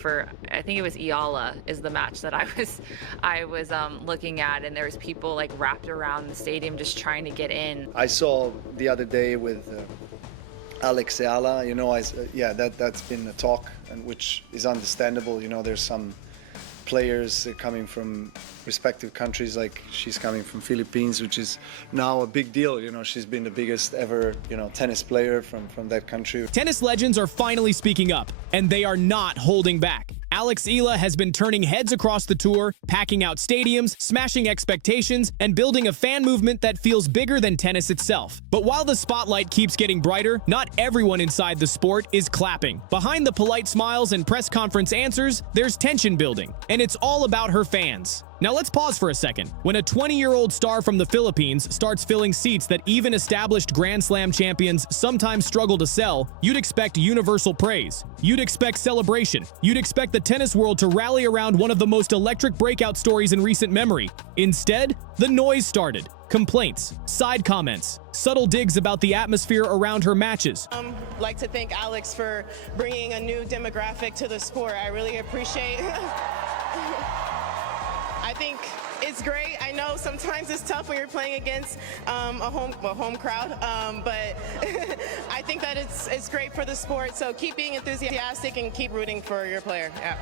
for, I think it was Eala is the match that I was looking at, and there was people like wrapped around the stadium just trying to get in. I saw the other day with Alex Eala, you know, that's been a talk, and which is understandable. You know, there's some players coming from respective countries, like she's coming from Philippines, which is now a big deal. You know, she's been the biggest ever, you know, tennis player from that country. Tennis legends are finally speaking up, and they are not holding back. Alex Eala has been turning heads across the tour, packing out stadiums, smashing expectations, and building a fan movement that feels bigger than tennis itself. But while the spotlight keeps getting brighter, not everyone inside the sport is clapping. Behind the polite smiles and press conference answers, there's tension building, and it's all about her fans. Now let's pause for a second. When a 20-year-old star from the Philippines starts filling seats that even established Grand Slam champions sometimes struggle to sell, you'd expect universal praise. You'd expect celebration. You'd expect the tennis world to rally around one of the most electric breakout stories in recent memory. Instead, the noise started. Complaints, side comments, subtle digs about the atmosphere around her matches. Like to thank Alex for bringing a new demographic to the sport. I really appreciate I think it's great. I know sometimes it's tough when you're playing against a home crowd, but I think that it's great for the sport. So keep being enthusiastic and keep rooting for your player. Yeah.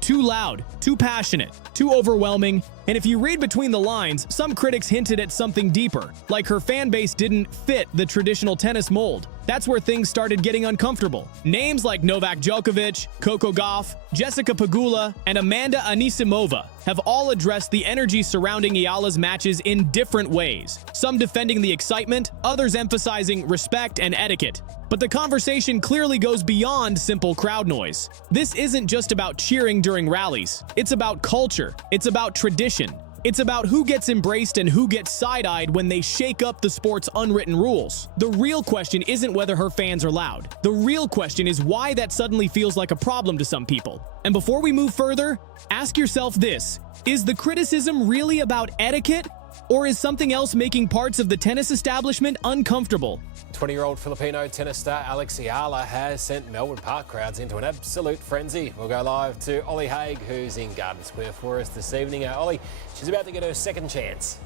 Too loud, too passionate, too overwhelming, and if you read between the lines, some critics hinted at something deeper, like her fan base didn't fit the traditional tennis mold. That's where things started getting uncomfortable. Names like Novak Djokovic, Coco Gauff, Jessica Pegula, and Amanda Anisimova have all addressed the energy surrounding Eala's matches in different ways, some defending the excitement, others emphasizing respect and etiquette. But the conversation clearly goes beyond simple crowd noise. This isn't just about cheering during rallies. It's about culture. It's about tradition. It's about who gets embraced and who gets side-eyed when they shake up the sport's unwritten rules. The real question isn't whether her fans are loud. The real question is why that suddenly feels like a problem to some people. And before we move further, ask yourself this: is the criticism really about etiquette? Or is something else making parts of the tennis establishment uncomfortable? 20-year-old Filipino tennis star Alex Eala has sent Melbourne Park crowds into an absolute frenzy. We'll go live to Ollie Haig, who's in Garden Square for us this evening. Ollie, she's about to get her second chance.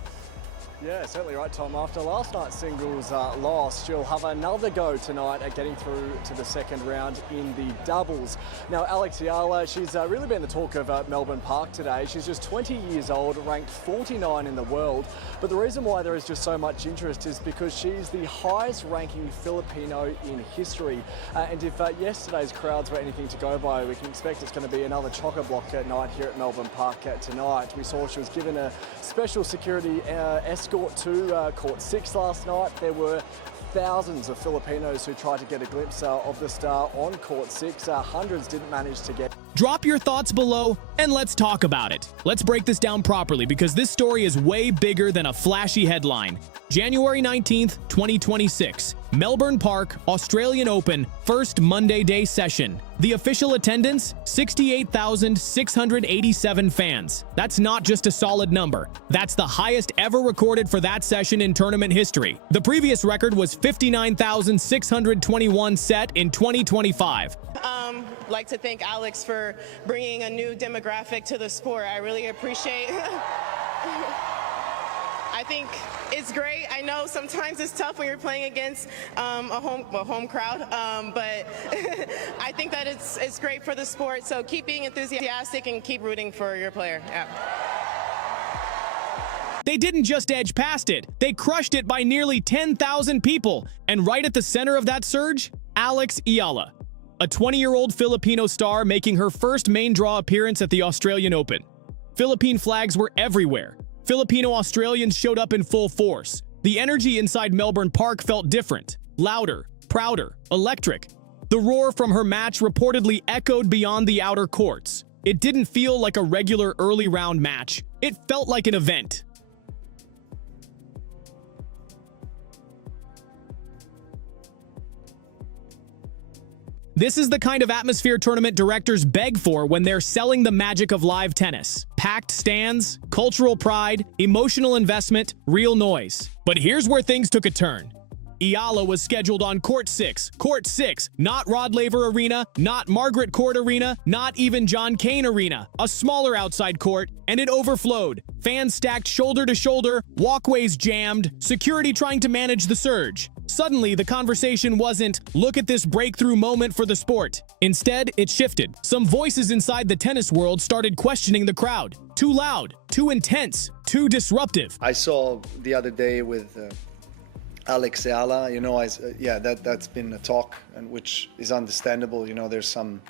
Yeah, certainly right, Tom. After last night's singles loss, she'll have another go tonight at getting through to the second round in the doubles. Now, Alex Eala, she's really been the talk of Melbourne Park today. She's just 20 years old, ranked 49 in the world. But the reason why there is just so much interest is because she's the highest ranking Filipino in history. And if yesterday's crowds were anything to go by, we can expect it's going to be another chock-a-block night here at Melbourne Park tonight. We saw she was given a special security escort to Court 6 last night. There were thousands of Filipinos who tried to get a glimpse of the star on Court 6. Hundreds didn't manage to get. Drop your thoughts below and let's talk about it. Let's break this down properly because this story is way bigger than a flashy headline. January 19th, 2026. Melbourne Park, Australian Open, first Monday day session. The official attendance, 68,687 fans. That's not just a solid number. That's the highest ever recorded for that session in tournament history. The previous record was 59,621 set in 2025. Like to thank Alex for bringing a new demographic to the sport. I really appreciate I think it's great. I know sometimes it's tough when you're playing against a home crowd, but I think that it's great for the sport. So keep being enthusiastic and keep rooting for your player. Yeah. They didn't just edge past it, they crushed it by nearly 10,000 people. And right at the center of that surge, Alex Eala, a 20-year-old Filipino star making her first main draw appearance at the Australian Open. Philippine flags were everywhere. Filipino Australians showed up in full force. The energy inside Melbourne Park felt different, louder, prouder, electric. The roar from her match reportedly echoed beyond the outer courts. It didn't feel like a regular early round match. It felt like an event. This is the kind of atmosphere tournament directors beg for when they're selling the magic of live tennis. Packed stands, cultural pride, emotional investment, real noise. But here's where things took a turn. Eala was scheduled on Court 6. Court 6, not Rod Laver Arena, not Margaret Court Arena, not even John Cain Arena. A smaller outside court, and it overflowed. Fans stacked shoulder to shoulder, walkways jammed, security trying to manage the surge. Suddenly, the conversation wasn't, look at this breakthrough moment for the sport. Instead, it shifted. Some voices inside the tennis world started questioning the crowd. Too loud, too intense, too disruptive. I saw the other day with Alex Eala, that's been a talk, and which is understandable. There's some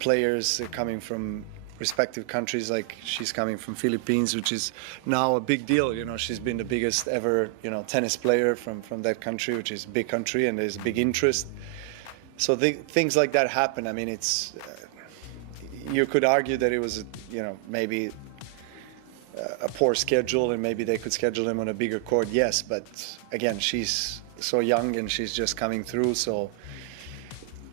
players coming from respective countries, like she's coming from Philippines, which is now a big deal. She's been the biggest ever, tennis player from that country, which is a big country, and there's big interest. So things like that happen. I mean, it's you could argue that it was, maybe a poor schedule, and maybe they could schedule him on a bigger court. Yes, but again, she's so young and she's just coming through. So.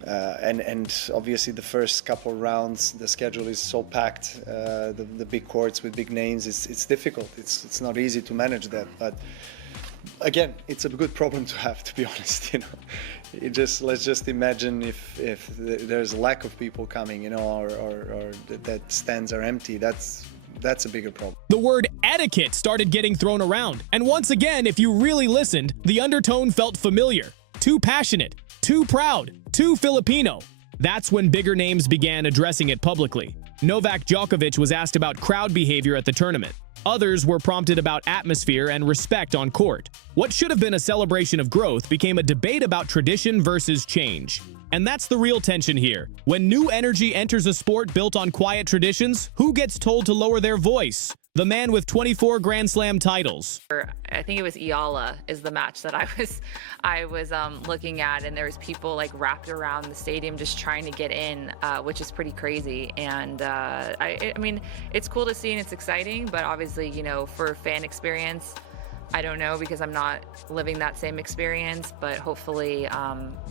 And obviously the first couple rounds, the schedule is so packed, the big courts with big names, it's difficult. It's not easy to manage that. But again, it's a good problem to have, to be honest. Let's just imagine if there's a lack of people coming, or that stands are empty. That's a bigger problem. The word etiquette started getting thrown around. And once again, if you really listened, the undertone felt familiar. Too passionate, too proud, too Filipino. That's when bigger names began addressing it publicly. Novak Djokovic was asked about crowd behavior at the tournament. Others were prompted about atmosphere and respect on court. What should have been a celebration of growth became a debate about tradition versus change. And that's the real tension here. When new energy enters a sport built on quiet traditions, who gets told to lower their voice? The man with 24 Grand Slam titles. I think it was Eala is the match that I was looking at, and there was people like wrapped around the stadium just trying to get in, which is pretty crazy. And I mean, it's cool to see and it's exciting, but obviously, for fan experience, I don't know, because I'm not living that same experience, but hopefully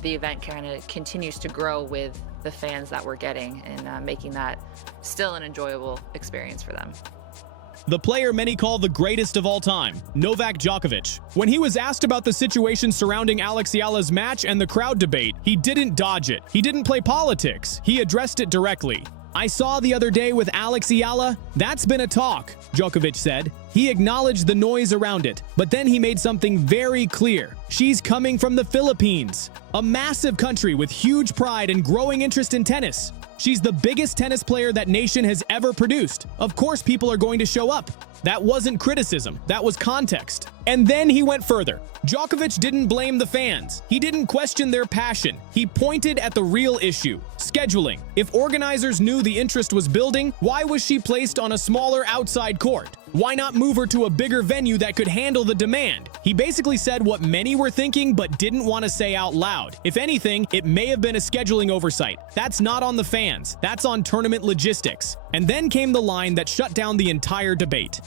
the event kind of continues to grow with the fans that we're getting, and making that still an enjoyable experience for them. The player many call the greatest of all time, Novak Djokovic. When he was asked about the situation surrounding Alex Eala's match and the crowd debate, he didn't dodge it. He didn't play politics. He addressed it directly. I saw the other day with Alex Eala, that's been a talk, Djokovic said. He acknowledged the noise around it, but then he made something very clear. She's coming from the Philippines, a massive country with huge pride and growing interest in tennis. She's the biggest tennis player that nation has ever produced. Of course, people are going to show up. That wasn't criticism, that was context. And then he went further. Djokovic didn't blame the fans. He didn't question their passion. He pointed at the real issue, scheduling. If organizers knew the interest was building, why was she placed on a smaller outside court? Why not move her to a bigger venue that could handle the demand? He basically said what many were thinking but didn't want to say out loud. If anything, it may have been a scheduling oversight. That's not on the fans. That's on tournament logistics. And then came the line that shut down the entire debate.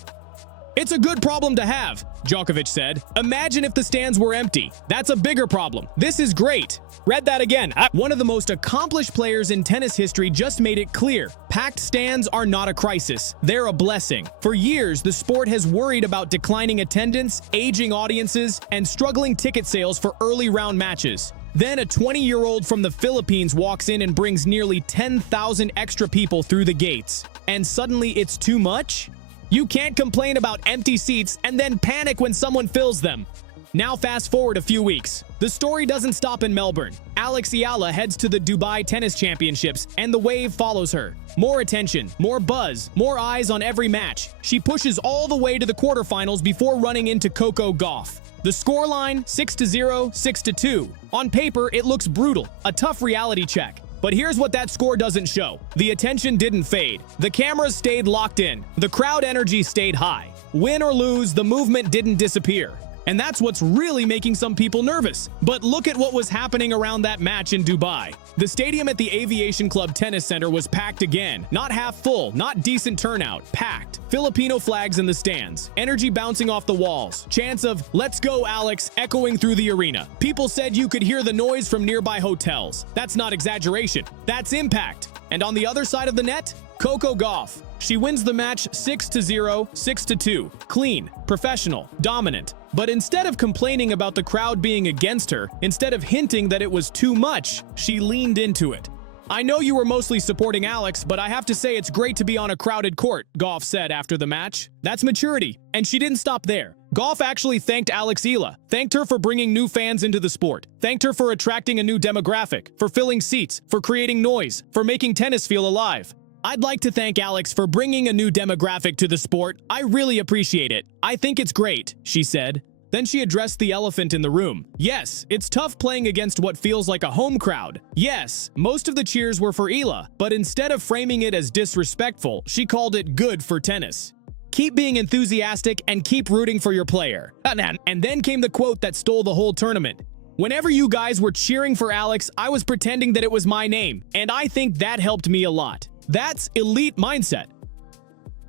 It's a good problem to have, Djokovic said. Imagine if the stands were empty. That's a bigger problem. This is great. Read that again. One of the most accomplished players in tennis history just made it clear. Packed stands are not a crisis. They're a blessing. For years, the sport has worried about declining attendance, aging audiences, and struggling ticket sales for early round matches. Then a 20-year-old from the Philippines walks in and brings nearly 10,000 extra people through the gates. And suddenly it's too much? You can't complain about empty seats and then panic when someone fills them. Now fast forward a few weeks. The story doesn't stop in Melbourne. Alex Eala heads to the Dubai Tennis Championships, and the wave follows her. More attention, more buzz, more eyes on every match. She pushes all the way to the quarterfinals before running into Coco Gauff. The scoreline, 6-0, 6-2. On paper, it looks brutal, a tough reality check. But here's what that score doesn't show. The attention didn't fade. The cameras stayed locked in. The crowd energy stayed high. Win or lose, the movement didn't disappear. And that's what's really making some people nervous. But look at what was happening around that match in Dubai. The stadium at the Aviation Club Tennis Center was packed again. Not half full, not decent turnout, packed. Filipino flags in the stands, energy bouncing off the walls, chants of "Let's go, Alex" echoing through the arena. People said you could hear the noise from nearby hotels. That's not exaggeration, that's impact. And on the other side of the net, Coco Gauff. She wins the match 6-0, 6-2. Clean, professional, dominant. But instead of complaining about the crowd being against her, instead of hinting that it was too much, she leaned into it. "I know you were mostly supporting Alex, but I have to say it's great to be on a crowded court," Gauff said after the match. That's maturity. And she didn't stop there. Gauff actually thanked Alex Eala, thanked her for bringing new fans into the sport, thanked her for attracting a new demographic, for filling seats, for creating noise, for making tennis feel alive. "I'd like to thank Alex for bringing a new demographic to the sport. I really appreciate it. I think it's great," she said. Then she addressed the elephant in the room. Yes, it's tough playing against what feels like a home crowd. Yes, most of the cheers were for Eala, but instead of framing it as disrespectful, she called it good for tennis. "Keep being enthusiastic and keep rooting for your player." And then came the quote that stole the whole tournament. "Whenever you guys were cheering for Alex, I was pretending that it was my name, and I think that helped me a lot." That's elite mindset.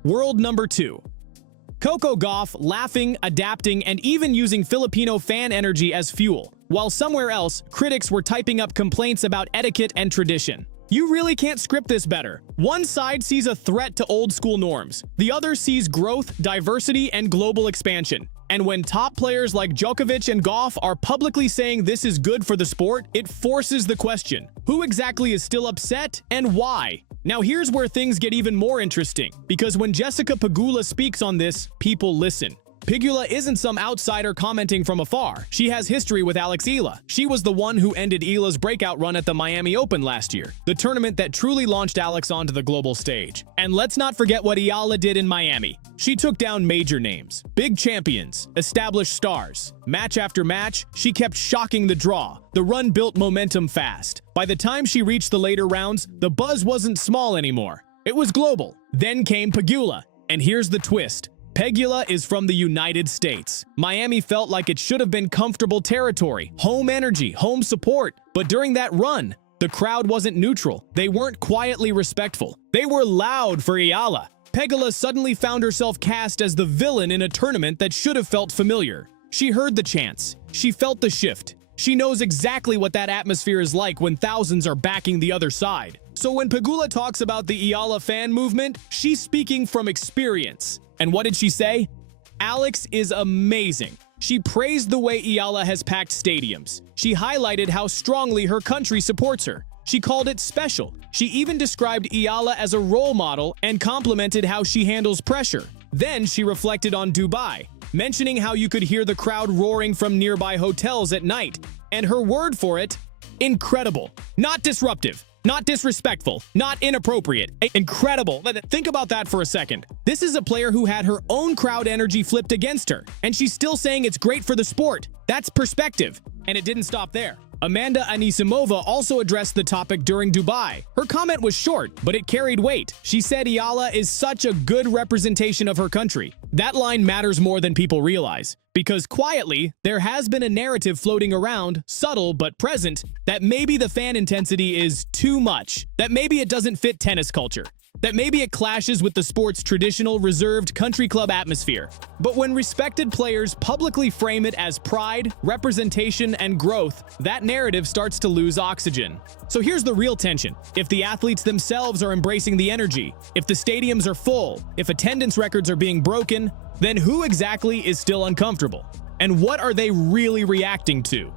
World number 2. Coco Gauff laughing, adapting, and even using Filipino fan energy as fuel, while somewhere else, critics were typing up complaints about etiquette and tradition. You really can't script this better. One side sees a threat to old-school norms. The other sees growth, diversity, and global expansion. And when top players like Djokovic and Gauff are publicly saying this is good for the sport, it forces the question: who exactly is still upset and why? Now here's where things get even more interesting, because when Jessica Pegula speaks on this, people listen. Pegula isn't some outsider commenting from afar. She has history with Alex Eala. She was the one who ended Eala's breakout run at the Miami Open last year, the tournament that truly launched Alex onto the global stage. And let's not forget what Eala did in Miami. She took down major names, big champions, established stars. Match after match, she kept shocking the draw. The run built momentum fast. By the time she reached the later rounds, the buzz wasn't small anymore. It was global. Then came Pegula. And here's the twist. Pegula is from the United States. Miami felt like it should have been comfortable territory, home energy, home support. But during that run, the crowd wasn't neutral. They weren't quietly respectful. They were loud for Eala. Pegula suddenly found herself cast as the villain in a tournament that should have felt familiar. She heard the chants. She felt the shift. She knows exactly what that atmosphere is like when thousands are backing the other side. So when Pegula talks about the Eala fan movement, she's speaking from experience. And what did she say? Alex is amazing. She praised the way Eala has packed stadiums. She highlighted how strongly her country supports her. She called it special. She even described Eala as a role model and complimented how she handles pressure. Then she reflected on Dubai, mentioning how you could hear the crowd roaring from nearby hotels at night. And her word for it, incredible. Not disruptive. Not disrespectful, not inappropriate, incredible. Think about that for a second. This is a player who had her own crowd energy flipped against her, and she's still saying it's great for the sport. That's perspective. And it didn't stop there. Amanda Anisimova also addressed the topic during Dubai. Her comment was short, but it carried weight. She said Eala is such a good representation of her country. That line matters more than people realize, because quietly, there has been a narrative floating around, subtle but present, that maybe the fan intensity is too much, that maybe it doesn't fit tennis culture, that maybe it clashes with the sport's traditional, reserved country club atmosphere. But when respected players publicly frame it as pride, representation, and growth, that narrative starts to lose oxygen. So here's the real tension. If the athletes themselves are embracing the energy, if the stadiums are full, if attendance records are being broken, then who exactly is still uncomfortable? And what are they really reacting to?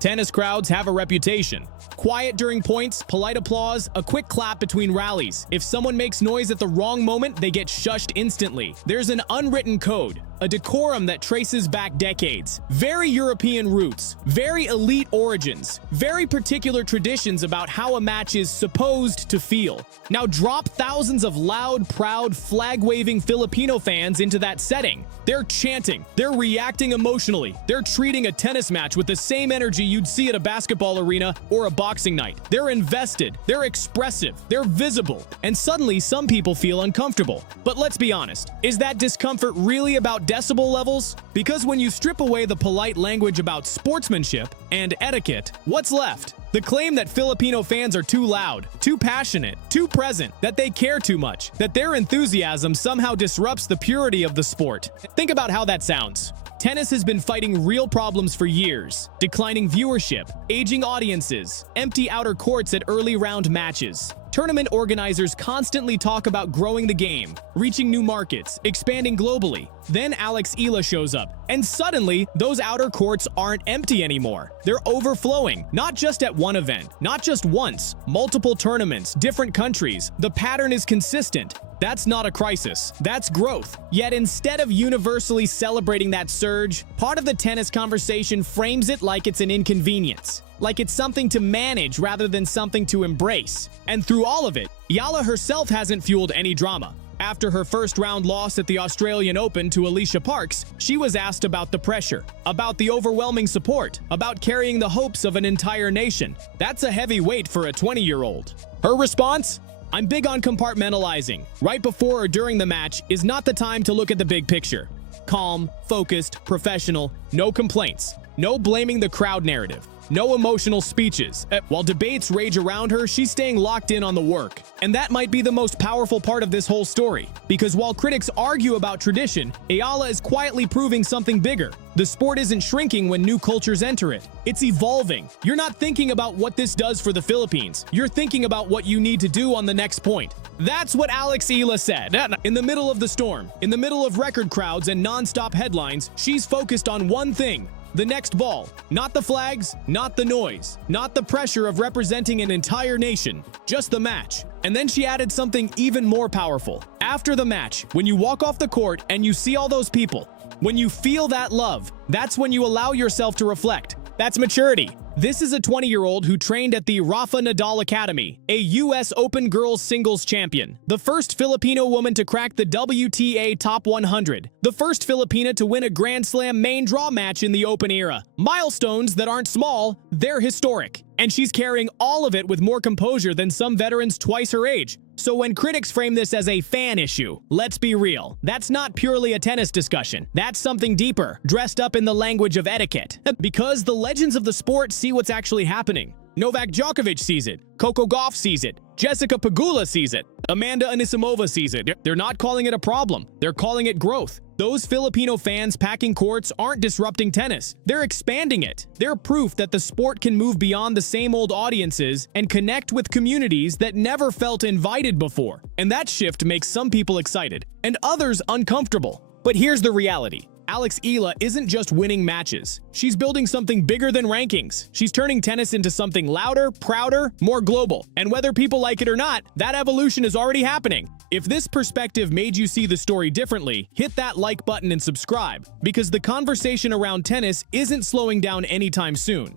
Tennis crowds have a reputation. Quiet during points, polite applause, a quick clap between rallies. If someone makes noise at the wrong moment, they get shushed instantly. There's an unwritten code, a decorum that traces back decades. Very European roots, very elite origins, very particular traditions about how a match is supposed to feel. Now drop thousands of loud, proud, flag-waving Filipino fans into that setting. They're chanting, they're reacting emotionally, they're treating a tennis match with the same energy you'd see at a basketball arena or a boxing night. They're invested, they're expressive, they're visible, and suddenly some people feel uncomfortable. But let's be honest, is that discomfort really about decibel levels? Because when you strip away the polite language about sportsmanship and etiquette, what's left? The claim that Filipino fans are too loud, too passionate, too present, that they care too much, that their enthusiasm somehow disrupts the purity of the sport. Think about how that sounds. Tennis has been fighting real problems for years. Declining viewership, aging audiences, empty outer courts at early round matches. Tournament organizers constantly talk about growing the game, reaching new markets, expanding globally. Then Alex Eala shows up, and suddenly, those outer courts aren't empty anymore. They're overflowing, not just at one event, not just once, multiple tournaments, different countries. The pattern is consistent. That's not a crisis, that's growth. Yet instead of universally celebrating that surge, part of the tennis conversation frames it like it's an inconvenience, like it's something to manage rather than something to embrace. And through all of it, Eala herself hasn't fueled any drama. After her first-round loss at the Australian Open to Alicia Parks, she was asked about the pressure, about the overwhelming support, about carrying the hopes of an entire nation. That's a heavy weight for a 20-year-old. Her response? I'm big on compartmentalizing. Right before or during the match is not the time to look at the big picture. Calm, focused, professional, no complaints, no blaming the crowd narrative, no emotional speeches. While debates rage around her, she's staying locked in on the work. And that might be the most powerful part of this whole story. Because while critics argue about tradition, Eala is quietly proving something bigger. The sport isn't shrinking when new cultures enter it. It's evolving. You're not thinking about what this does for the Philippines. You're thinking about what you need to do on the next point. That's what Alex Eala said. In the middle of the storm, in the middle of record crowds and non-stop headlines, she's focused on one thing: the next ball. Not the flags, not the noise, not the pressure of representing an entire nation, just the match. And then she added something even more powerful. After the match, when you walk off the court and you see all those people, when you feel that love, that's when you allow yourself to reflect. That's maturity. This is a 20-year-old who trained at the Rafa Nadal Academy, a U.S. Open girls singles champion, the first Filipino woman to crack the WTA Top 100, the first Filipina to win a Grand Slam main draw match in the Open era. Milestones that aren't small, they're historic. And she's carrying all of it with more composure than some veterans twice her age. So when critics frame this as a fan issue, let's be real. That's not purely a tennis discussion. That's something deeper, dressed up in the language of etiquette. Because the legends of the sport see what's actually happening. Novak Djokovic sees it. Coco Gauff sees it. Jessica Pegula sees it. Amanda Anisimova sees it. They're not calling it a problem. They're calling it growth. Those Filipino fans packing courts aren't disrupting tennis. They're expanding it. They're proof that the sport can move beyond the same old audiences and connect with communities that never felt invited before. And that shift makes some people excited and others uncomfortable. But here's the reality. Alex Eala isn't just winning matches. She's building something bigger than rankings. She's turning tennis into something louder, prouder, more global. And whether people like it or not, that evolution is already happening. If this perspective made you see the story differently, hit that like button and subscribe, because the conversation around tennis isn't slowing down anytime soon.